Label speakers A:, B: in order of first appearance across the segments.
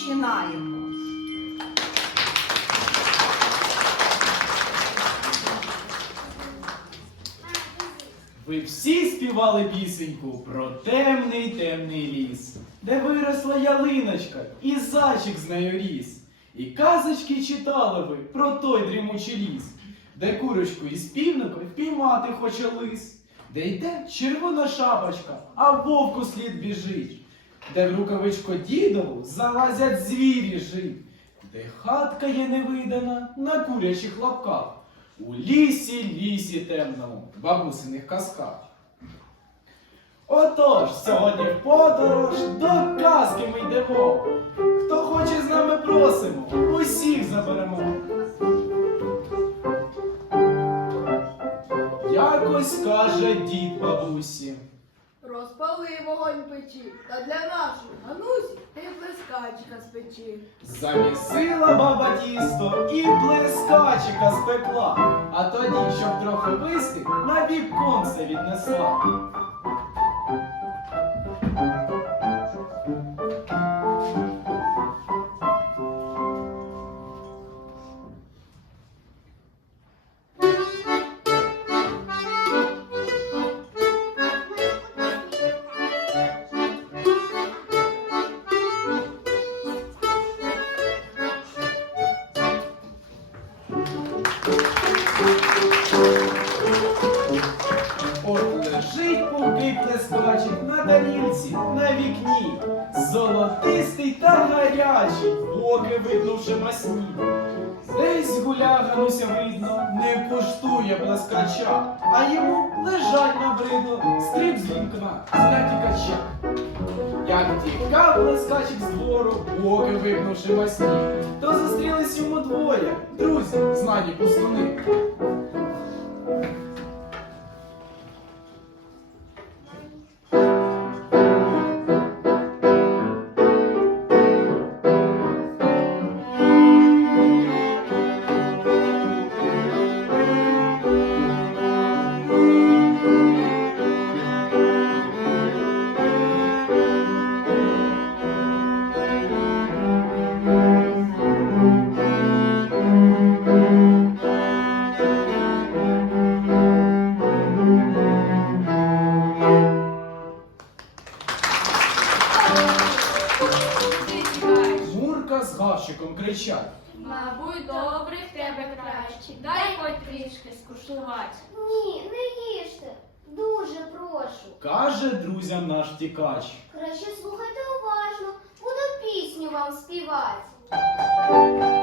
A: починаємо.
B: Ви всі співали пісеньку про темний темний ліс, де виросла ялиночка, і зайчик з нею ріс. І казочки читали ви про той дрімучий ліс, де курочку із півником впіймати хоче лис, де йде червона шапочка, а вовку слід біжить, де в рукавичку дідову залазять звірі жить, де хатка є невидана на курячих лапках. У лісі, лісі темному, бабусиних казках. Отож, сьогодні в подорож до казки ми йдемо. Хто хоче з нами просимо, усіх заберемо. Якось каже дід бабусі.
C: Розпали вогонь печі, та для нашої Ганусі ти плескачка з печі.
B: Замісила баба тісто і плескачика спекла, а тоді, щоб трохи вистиг, на віконце віднесла. Виднувши. Десь гулягануся видно, не куштує плескача, а йому лежать набридло, стріп з вікна, зляті кача. Як тікав блискачик з двору, боки вигнувши масні, то зустрілись йому двоє, друзі, знані пустуни. Друзям наш тікач.
D: Краще слухайте уважно. Буду пісню вам співати.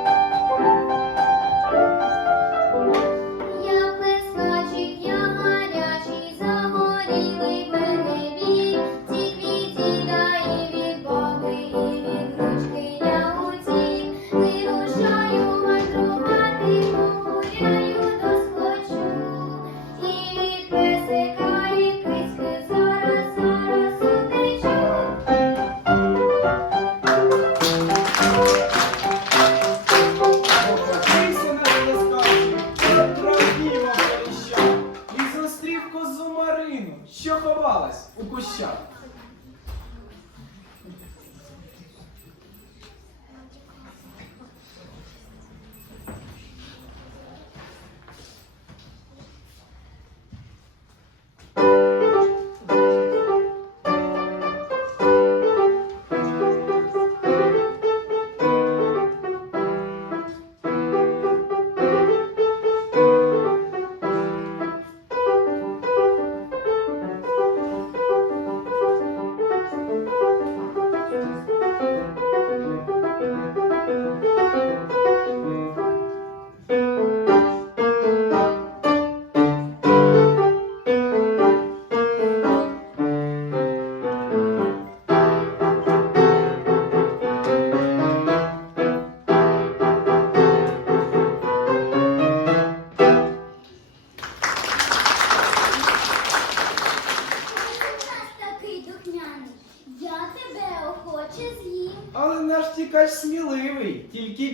B: o cochichado.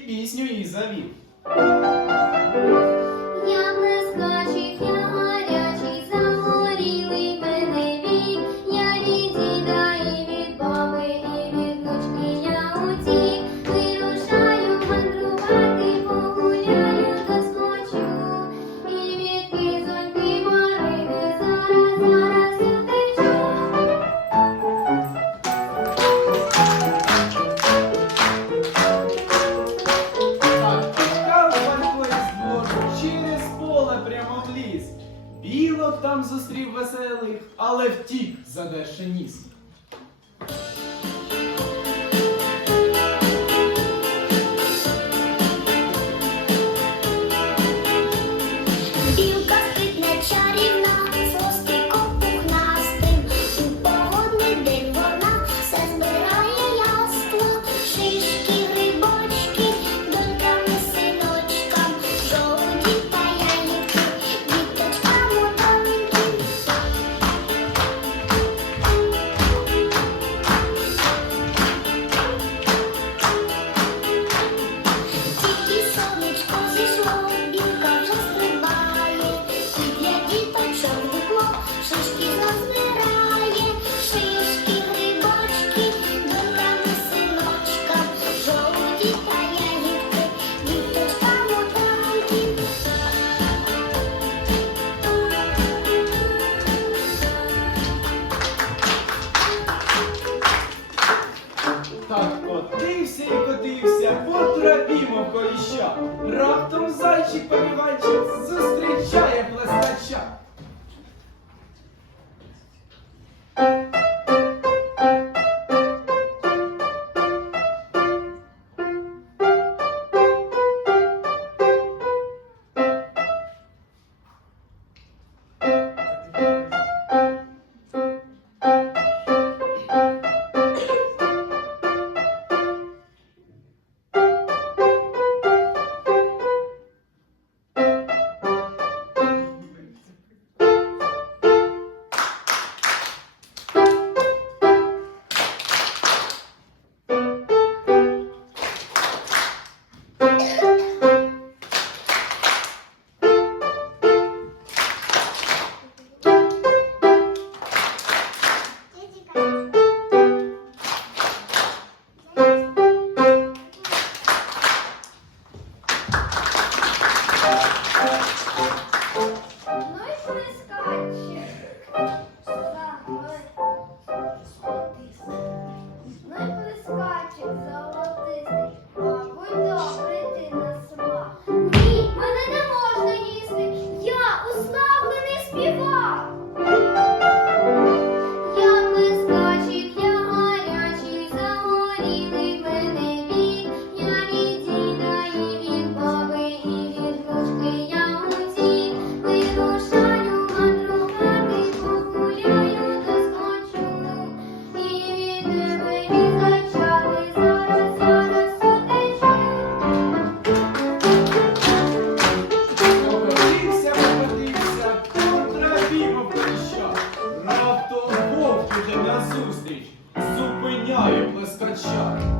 B: Пісню їй завів.
D: б там зустрів веселих, але втік, задерши ніс. Зайчик побігайчик коліща. Раптом вовк іде назустріч, зупиняє плескача.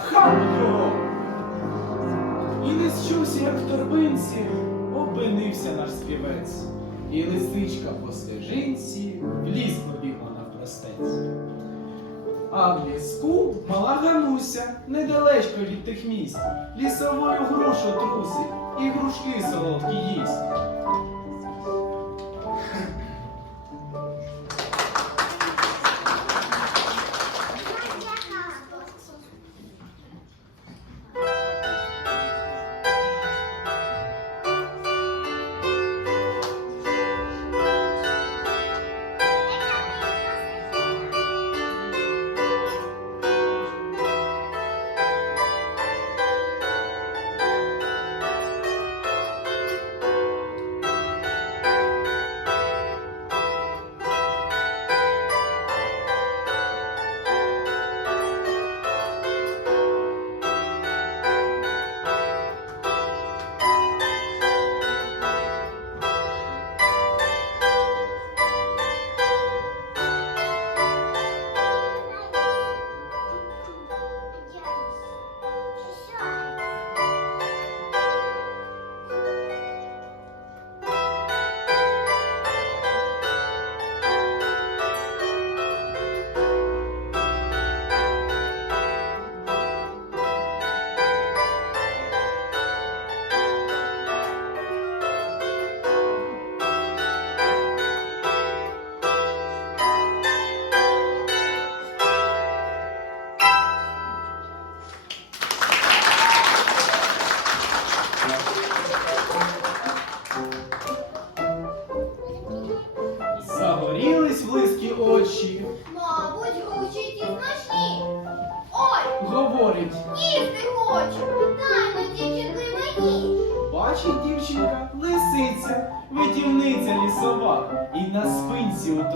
B: хам його. І не щось, як в торбинці, опинився наш співець, і лисичка по стежинці в ліс побігла навпростець. А в ліску мала гануся недалечко від тих місць, лісовою грушу трусить і грушки солодкі їсть. очі.
D: Мабуть, гучить і значні. Ой!
B: Говорить.
D: Їсти хочу. Дай на ну, дівчинку і мені.
B: Бачить дівчинка, лисиця, витівниця лісова. І на спинці у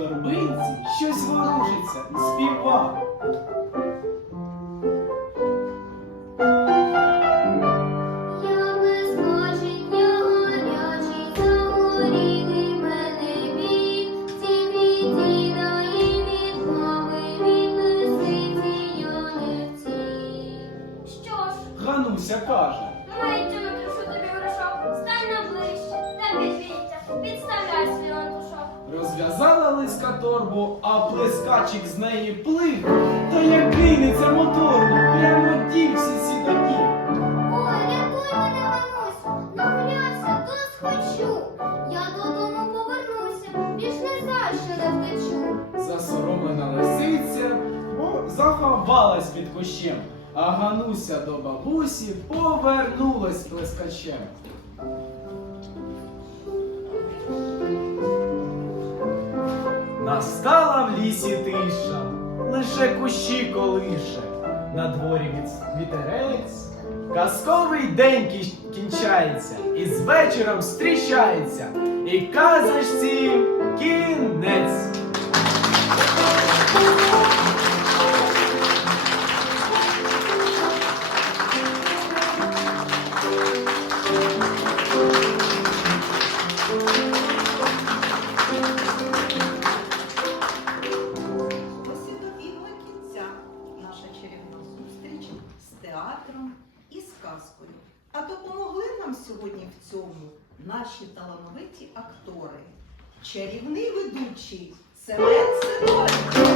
B: Гануся каже.
D: Митю, трушу тобі горшок, стань на ближче, та підвіття, підставляй свій лантушок.
B: Розв'язала лиска торбу, а плескачик з неї плив, та як кинеться моторно, прямо дівся сідаків.
D: Ой, рятуй мене, Ганусю, нагулявся, то схочу. Я додому повернуся, більш не за що не втечу.
B: Засоромлена лисиця о, заховалась під кущем, а Гануся до бабусі повернулась плескачем. Настала в лісі тиша, лише кущі колише, на дворі вітерець. Казковий день кінчається, і з вечором зустрічається, і казочці кінець.
E: Чарівний ведучий Семен Сидоренко.